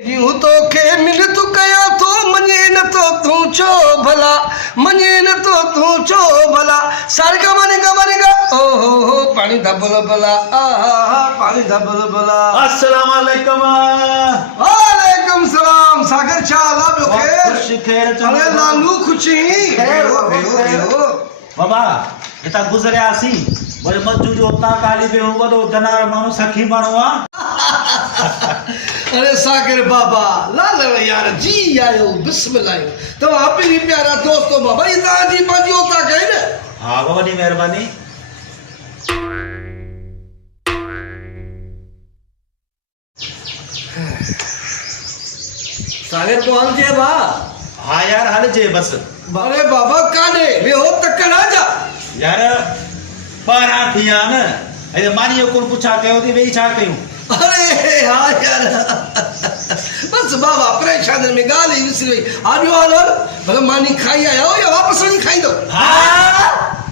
यूं तो खे मिल तू कया तो मने न तो तू चो भला मने न तो तू चो भला सारे का माने का ओ हो पानी धबल भला पानी धबल भला अस्सलाम वालेकुम वालेकुम सलाम सागर चाला खुश खैर अरे लालू खुशी बाबा इता गुजरिया सी बड़े मजदूर होता काली पे होगा तो जनार मानो सखी मानवा अरे सागर बाबा लाल यार जी आयो बिस्मिल्लाह तो आप ही प्यारा दोस्तों बाबा ये ताजी बाजी होता कहे ना हाँ बाबा नी मेहरबानी सागर को हम जे बा हाँ यार हाल जे बस अरे बाबा काने वे हो तक राजा यार पारा थिया न अरे मानियो कोन पूछा कयो थी वे छा कयूं अरे हाँ यार बस बाबा परेशान में गाली विसरी वई आडियो हाल भला मानी खाई आया हो या वापस नहीं खाई दो हाँ